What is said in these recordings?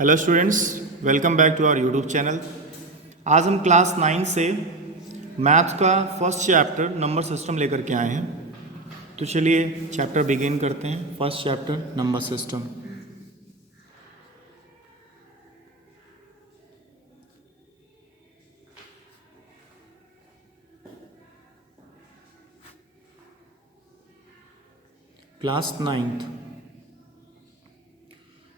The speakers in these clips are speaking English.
Hello students, welcome back to our YouTube channel. आज हम class 9 से मैथ्स का फर्स्ट चैप्टर नंबर सिस्टम लेकर के आए हैं। तो चलिए चैप्टर बिगिन करते हैं। First chapter number system. Class 9th।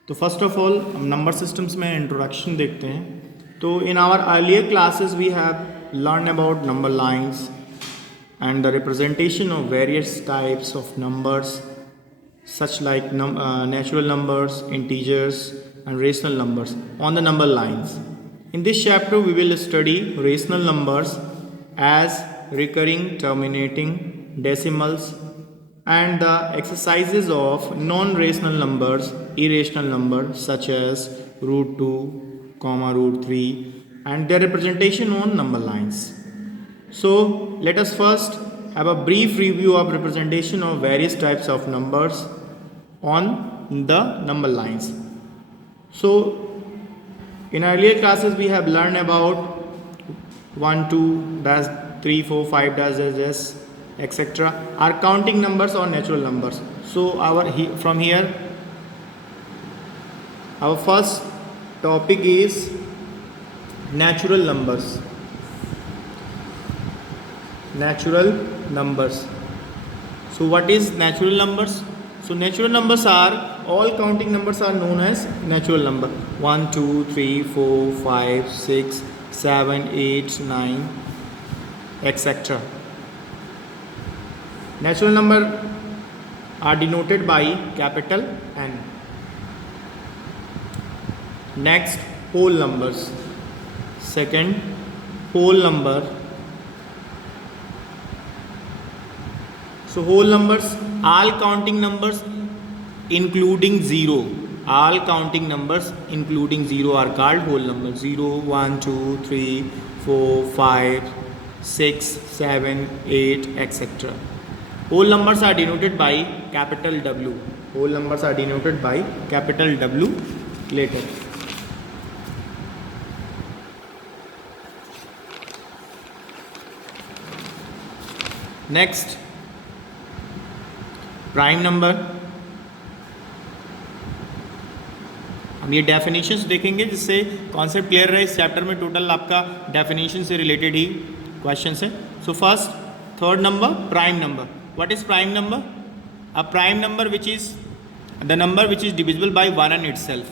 तो फर्स्ट ऑफ ऑल हम नंबर सिस्टम्स में इंट्रोडक्शन देखते हैं। तो in our earlier classes we have learn about number lines and the representation of various types of numbers such like natural numbers, integers and rational numbers on the number lines. In this chapter we will study rational numbers as recurring, terminating, decimals and the exercises of non-rational numbers, irrational numbers such as root 2, root 3 and their representation on number lines. So let us first have a brief review of representation of various types of numbers on the number lines. So in earlier classes we have learned about 1, 2, dash 3, 4, 5, dash, etc. are counting numbers or natural numbers. So from here our first topic is natural numbers. Natural numbers. So what is natural numbers? So natural numbers are all counting numbers are known as natural number. 1, 2, 3, 4, 5, 6, 7, 8, 9, etc. Natural number are denoted by capital N. Next, whole numbers. Second, whole number. So whole numbers, all counting numbers including 0. All counting numbers including 0 are called whole numbers. 0, 1, 2, 3, 4, 5, 6, 7, 8, etc. Whole numbers are denoted by capital W. Whole numbers are denoted by capital W later. Next, prime number. हम ये definitions देखेंगे जिससे concept clear रहे। इस chapter में total आपका definition से related ही question है। So first third number, prime number. What is prime number? A prime number which is the number which is divisible by one and itself.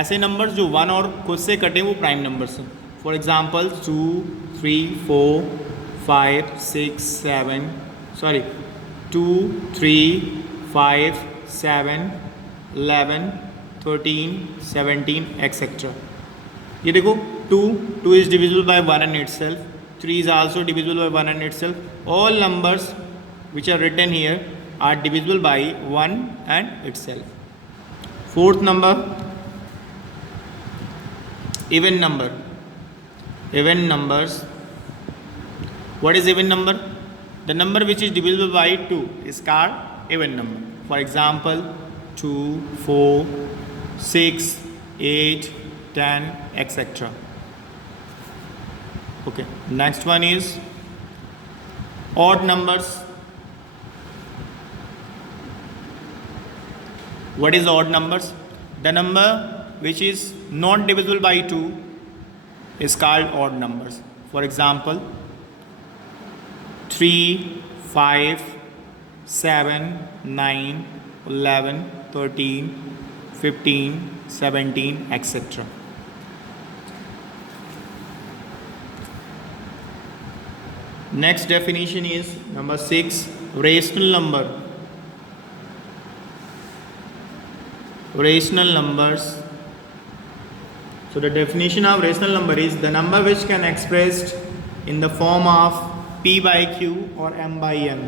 ऐसे number जो one और खुद से कटे वो प्राइम नंबर्स हैं। For example 2, 3, 4, 5, 6, 7 sorry 2, 3, 5, 7, 11, 13, 17, etc. ये देखो 2 is divisible by 1 and itself. 3 is also divisible by 1 and itself. All numbers which are written here are divisible by 1 and itself. Fourth number, even number. Even numbers. What is even number? The number which is divisible by 2 is called even number. For example 2, 4, 6, 8, 10, etc. Okay, next one is odd numbers. What is odd numbers? The number which is not divisible by 2 is called odd numbers. For example 3, 5, 7, 9, 11, 13, 15, 17, etc. Next definition is number 6, rational number. Rational numbers. So the definition of rational number is the number which can expressed in the form of P by Q or M by N.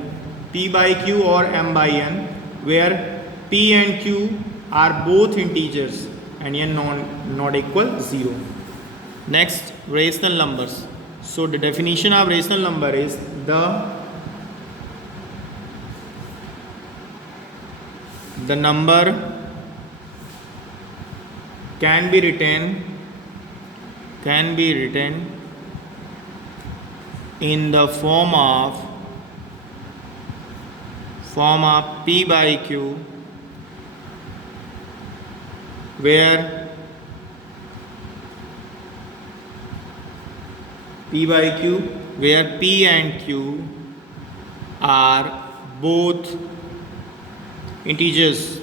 P by Q or M by N, where P and Q are both integers and N not equal 0. Next, rational numbers. So the definition of rational number is the number can be written in the form of P by Q, where P and Q are both integers,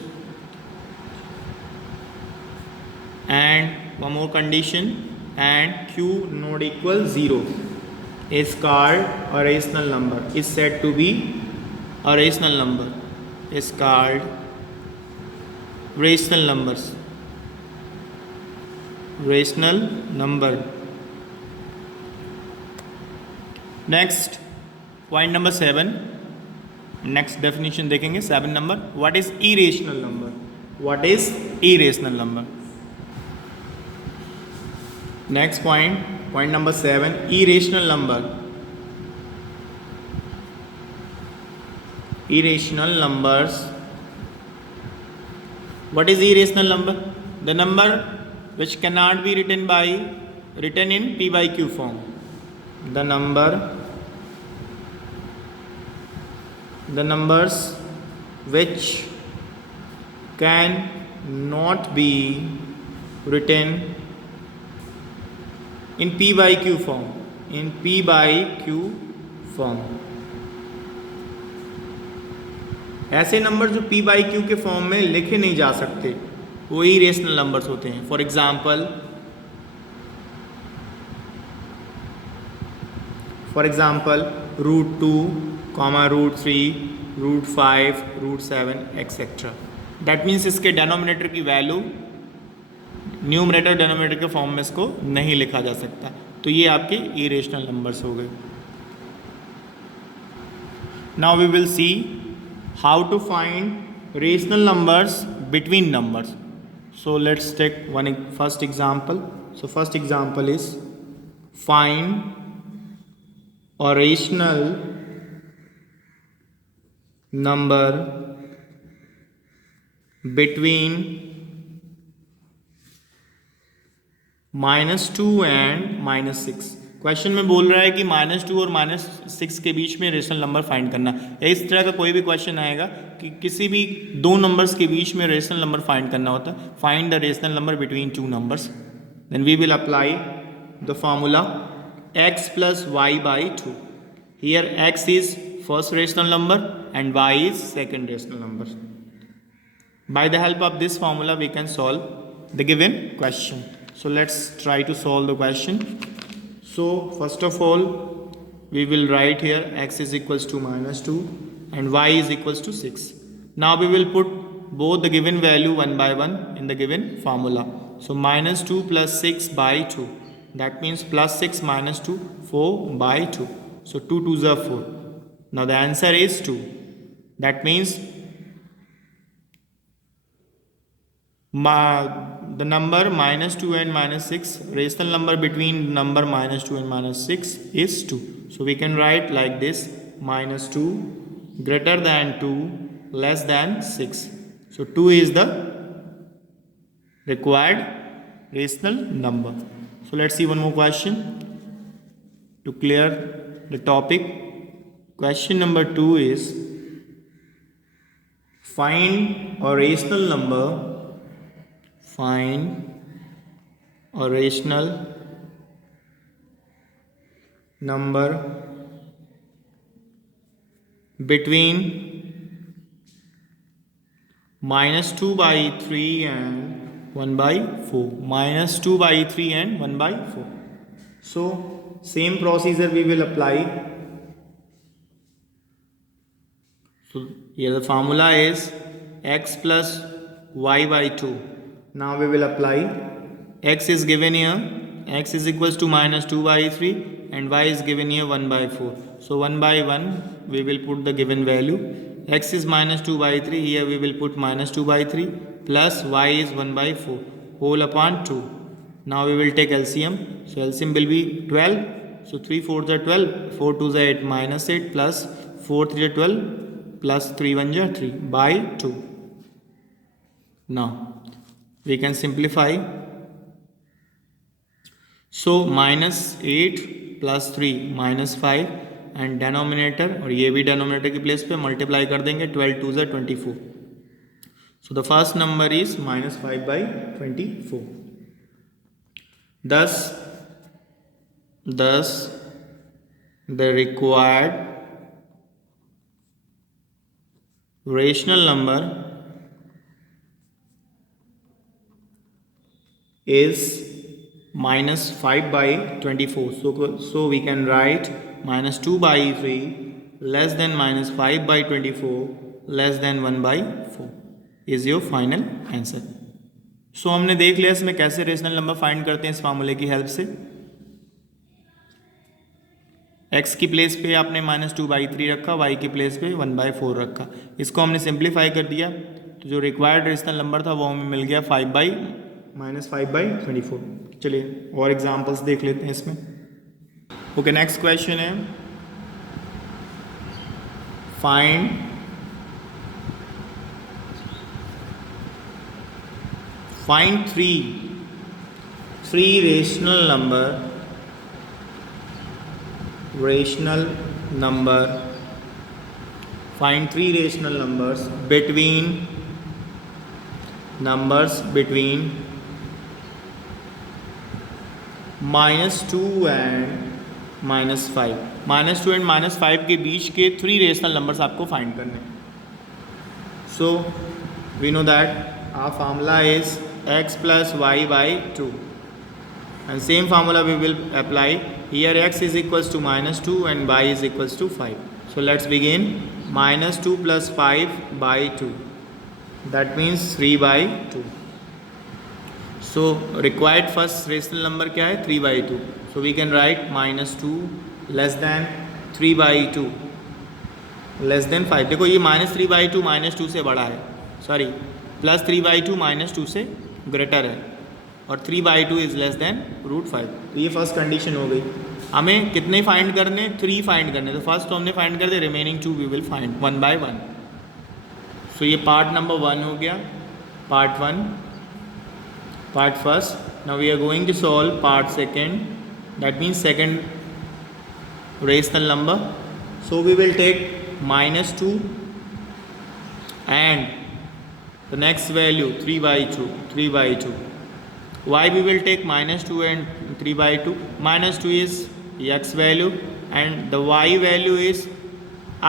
and one more condition, and Q not equal 0 is called a rational number, is said to be a rational number, is called rational numbers, rational number. Next, point number 7, next definition देखेंगे 7 number. What is irrational number? What is irrational number? Next point, point number 7, irrational number. Irrational numbers. What is irrational number? The number which cannot be written in P by Q form. The numbers which can not be written in P by Q form. In P by Q form. ऐसे number जो P by Q के form में लिखे नहीं जा सकते वो irrational numbers होते हैं. For example √2, √3, √5, √7 etcetera. That means इसके डेनोमिनेटर की वैल्यू न्यूमरेटर डेनोमिनेटर के फॉर्म में इसको नहीं लिखा जा सकता. तो ये आपके इरेशनल नंबर्स हो गए. Now we will see how to find rational numbers between numbers. So let's take first example. So first example is find a rational number between -2 and -6. Question में बोल रहा है कि -2 और -6 के बीच में रेशनल नंबर फाइंड करना. इस तरह का कोई भी क्वेश्चन आएगा कि किसी भी दो नंबर्स के बीच में रेशनल नंबर फाइंड करना होता है. Find the rational number between two numbers. Then we will apply the formula x plus y by 2. Here x is first rational number and y is second rational number. By the help of this formula we can solve the given question. So let's try to solve the question. So first of all we will write here x is equals to -2 and y is equals to 6. Now we will put both the given value one by one in the given formula. So -2 plus 6 by 2. That means plus 6 minus 2, 4 by 2. So 2 2s are 4. Now the answer is 2. That means the number -2 and -6, rational number between number -2 and -6 is 2. So we can write like this: -2 greater than 2 less than 6. So 2 is the required rational number. So let's see one more question to clear the topic. Question number 2 is find a rational number. Find a rational number between -2 by 3 and 1 by 4. -2 by 3 and 1 by 4. So same procedure we will apply. So here the formula is x plus y by 2. Now we will apply. X is given here. X is equals to -2 by 3 and y is given here 1 by 4. So 1 by 1 we will put the given value. X is -2 by 3. Here we will put -2 by 3 plus y is 1 by 4 whole upon 2. Now we will take LCM. So LCM will be 12. So 3 4s are 12. 4 2s are 8 minus 8 plus 4 3 are 12 plus 3 1s are 3 by 2. Now we can simplify so -8 + 3 -5 and denominator, और ये भी denominator की place पे multiply कर देंगे, 12 2 = 24. So the first number is -5/24. Thus the required rational number is -5/24. So we can write -2/3 less than -5/24 less than 1/4 is your final answer. So हमने देख लिया इसमें कैसे रेशनल नंबर फाइंड करते हैं इस फार्मूले की हेल्प से. x की प्लेस पे आपने -2/3 रखा, y की प्लेस पे 1/4 रखा. इसको हमने सिंप्लीफाई कर दिया, तो जो रिक्वायर्ड रेशनल नंबर था वो हमें मिल गया -5/24. चलिए और एग्जांपल्स देख लेते हैं इसमें. ओके, नेक्स्ट क्वेश्चन है find three rational number find three rational numbers between -2 and -5. -2 and -5 के बीच के 3 रेशनल नंबर्स आपको फाइंड करने. So we know that our formula is x plus y/2, and same formula we will apply here. X is equals to -2 and y is equals to 5. So let's begin. -2 plus 5/2, that means 3/2. So required first rational number क्या है? 3/2. So we can write -2 less than 3/2 less than 5. देखो ये -3/2 -2 से बड़ा है, sorry +3/2 -2 से greater है, और 3/2 इज लेस देन √5. तो ये फर्स्ट कंडीशन हो गई. हमें कितने फाइंड करने? 3 फाइंड करने. तो फर्स्ट तो हमने फाइंड कर दिया, remaining 2 we will find 1 by 1. सो ये पार्ट नंबर 1 हो गया, part 1, part first. Now we are going to solve part second, that means second rational number. So we will take -2 and the next value 3/2. Why we will take -2 and 3/2? -2 is x value and the y value is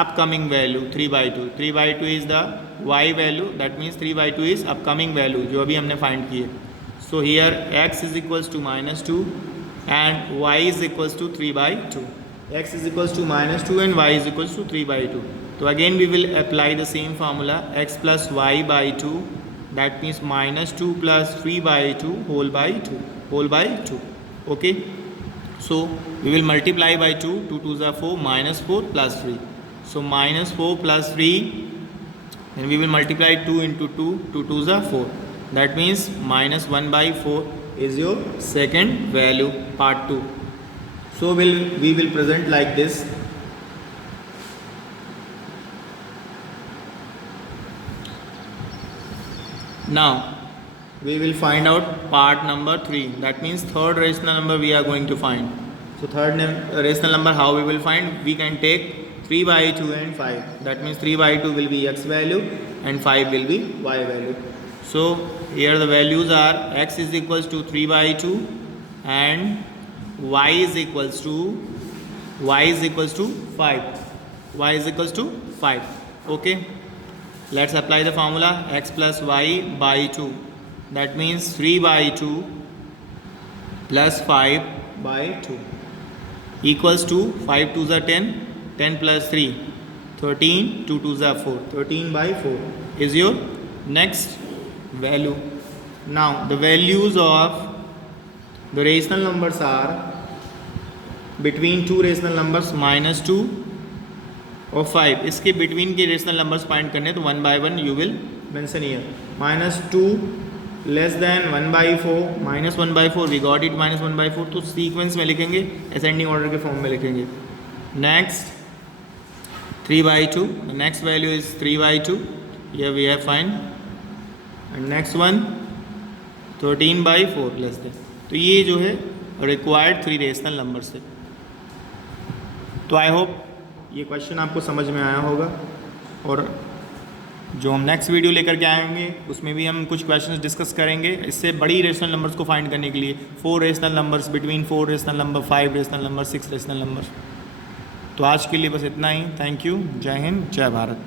upcoming value 3/2. 3/2 is the y value, that means 3/2 is upcoming value जो अभी हमने find की है. So here x is equals to -2 and y is equals to 3/2. x is equals to -2 and y is equals to 3/2. So again we will apply the same formula, x plus y/2, that means -2 plus 3/2 whole by 2. Okay, so we will multiply by 2. 2 2s are 4, -4 plus 3. So -4 plus 3, then we will multiply 2 into 2. 2 2s are 4. That means -1/4 is your second value, part 2. So we will present like this. Now we will find out part number 3, that means third rational number we are going to find. So third rational number, how we will find? We can take 3/2 and 5, that means 3/2 will be x value and 5 will be y value. So here the values are x is equals to 3/2 and y is equals to 5. Okay, let's apply the formula. X plus y/2, that means 3/2 plus 5/2 equals to 5 2s are 10, 10 plus 3 13, 2 2s are 4, 13/4 is your next value. Now the values of the rational numbers are between two rational numbers -2 और 5. इसके between के rational numbers find करने, तो 1 by 1 you will mention here. -2 less than 1/4, -1/4 we got it, -1/4. तो sequence में लिखेंगे, ascending order के form में लिखेंगे. Next 3/2, the next value is 3/2, here we have find. And next one 13/4 less than. तो ये जो है रिक्वायर्ड 3 रेशनल नंबर से। तो आई होप ये क्वेश्चन आपको समझ में आया होगा, और जो हम नेक्स्ट वीडियो लेकर के आएंगे उसमें भी हम कुछ क्वेश्चंस डिस्कस करेंगे इससे बड़ी रेशनल नंबर्स को फाइंड करने के लिए, 4 rational numbers, between 4 rational number, 5 rational number, 6 rational number. तो आज के लिए बस इतना ही। Thank you. जय हिंद, जय भारत।